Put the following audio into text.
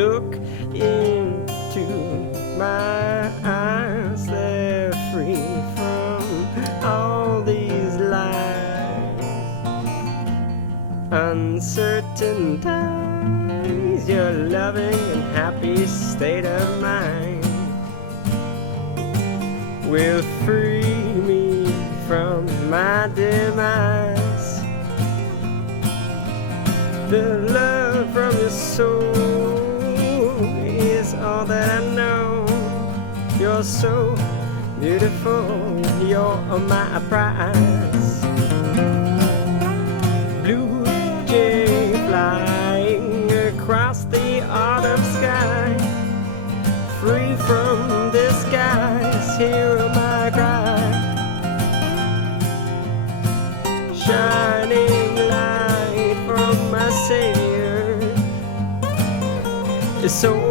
look into my eyes. They're free from all these lies. Uncertain times, your loving and happy state of mind will free me from my demise. The love from your soul is all that I know. You're so beautiful, you're my prize. Blue jay flying across the autumn sky, free from disguise, hear my cry. Shining light from my Savior is so